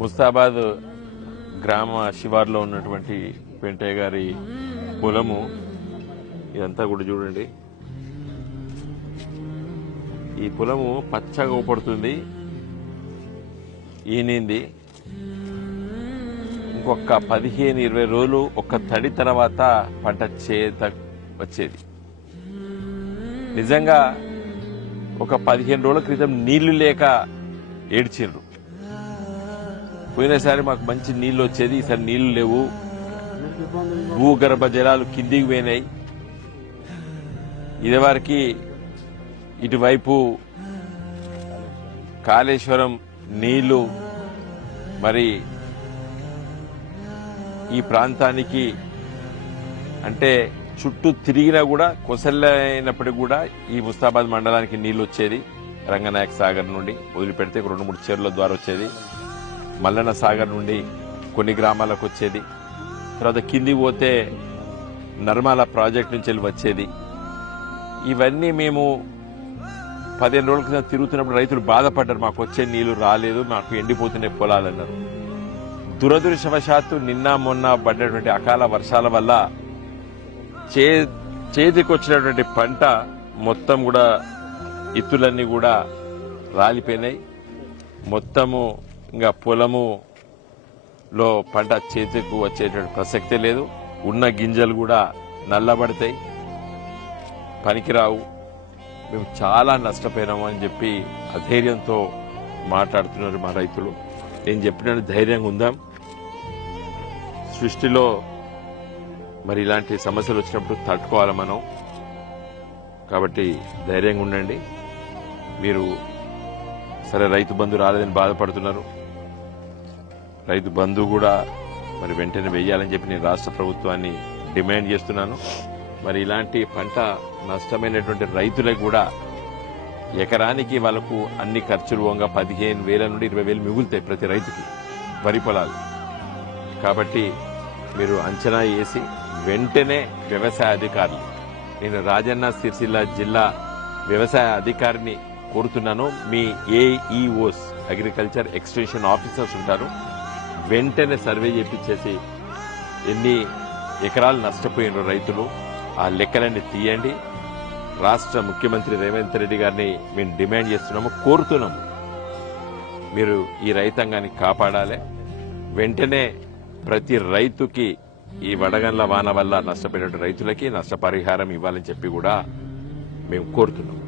ముస్తాబాద్ గ్రామ శివార్లో ఉన్నటువంటి పెంటయ్య గారి పొలము ఇదంతా కూడా చూడండి. ఈ పొలము పచ్చగా ఊపడుతుంది, ఈనింది. ఇంకొక 15-20 రోజులు ఒక్క తడి తర్వాత పంట చేత వచ్చేది. నిజంగా ఒక 15 రోజుల క్రితం నీళ్లు లేక ఏడ్చిండ్రు. పోయినసారి మాకు మంచి నీళ్లు వచ్చేది, ఈసారి నీళ్లు లేవు, భూగర్భ జలాలు కిందికి పోయినాయి. ఇదివరకు ఇటువైపు కాళేశ్వరం నీళ్లు మరి ఈ ప్రాంతానికి అంటే చుట్టూ తిరిగినా కూడా కొసలైనప్పటికీ కూడా ఈ ముస్తాబాద్ మండలానికి నీళ్లు వచ్చేది. రంగనాయక సాగర్ నుండి వదిలిపెడితే 2-3 చెరువుల ద్వారా వచ్చేది. మల్లన్న సాగర్ నుండి కొన్ని గ్రామాలకు వచ్చేది. తర్వాత కింది పోతే నర్మాల ప్రాజెక్ట్ నుంచి వెళ్ళి వచ్చేది. ఇవన్నీ మేము 15 రోజుల క్రితం తిరుగుతున్నప్పుడు రైతులు బాధపడ్డారు, మాకు వచ్చే నీళ్లు రాలేదు, మాకు ఎండిపోతున్న పొలాలన్నారు. దురదృష్టవశాత్తు నిన్న మొన్న పడ్డటువంటి అకాల వర్షాల వల్ల చేతికి వచ్చినటువంటి పంట మొత్తం కూడా ఇత్తులన్నీ కూడా రాలిపోయినాయి. మొత్తము ఇంకా పొలములో పంట చేతికి వచ్చేటువంటి ప్రసక్తే లేదు. ఉన్న గింజలు కూడా నల్లబడతాయి, పనికిరావు. మేము చాలా నష్టపోయినాము అని చెప్పి అధైర్యంతో మాట్లాడుతున్నారు మా రైతులు. నేను చెప్పినట్టు ధైర్యంగా ఉందాం. సృష్టిలో మరి ఇలాంటి సమస్యలు వచ్చినప్పుడు తట్టుకోవాలి మనం. కాబట్టి ధైర్యంగా ఉండండి. మీరు సరే రైతు బంధు రాలేదని బాధపడుతున్నారు. రైతు బంధు కూడా మరి వెంటనే వెయ్యాలని చెప్పి నేను రాష్ట్ర ప్రభుత్వాన్ని డిమాండ్ చేస్తున్నాను. మరి ఇలాంటి పంట నష్టమైనటువంటి రైతులకు కూడా ఎకరానికి వాళ్ళకు అన్ని ఖర్చులు పోగా 15,000 నుండి 20,000 మిగులుతాయి ప్రతి రైతుకి వరి పొలాలు. కాబట్టి మీరు అంచనా వేసి వెంటనే వ్యవసాయ అధికారులు, నేను రాజన్న సిరిసిల్ల జిల్లా వ్యవసాయ అధికారిని కోరుతున్నాను, మీ ఏఈఓస్ అగ్రికల్చర్ ఎక్స్టెన్షన్ ఆఫీసర్స్ ఉంటారు, వెంటనే సర్వే చేపించేసి ఎన్ని ఎకరాలు నష్టపోయిన రైతులు ఆ లెక్కలన్నీ తీయండి. రాష్ట్ర ముఖ్యమంత్రి రేవంత్ రెడ్డి గారిని మేము డిమాండ్ చేస్తున్నాము, కోరుతున్నాము, మీరు ఈ రైతాంగాన్ని కాపాడాలి. వెంటనే ప్రతి రైతుకి ఈ వడగండ్ల వాన వల్ల నష్టపోయిన రైతులకి నష్టపరిహారం ఇవ్వాలని చెప్పి కూడా మేము కోరుతున్నాం.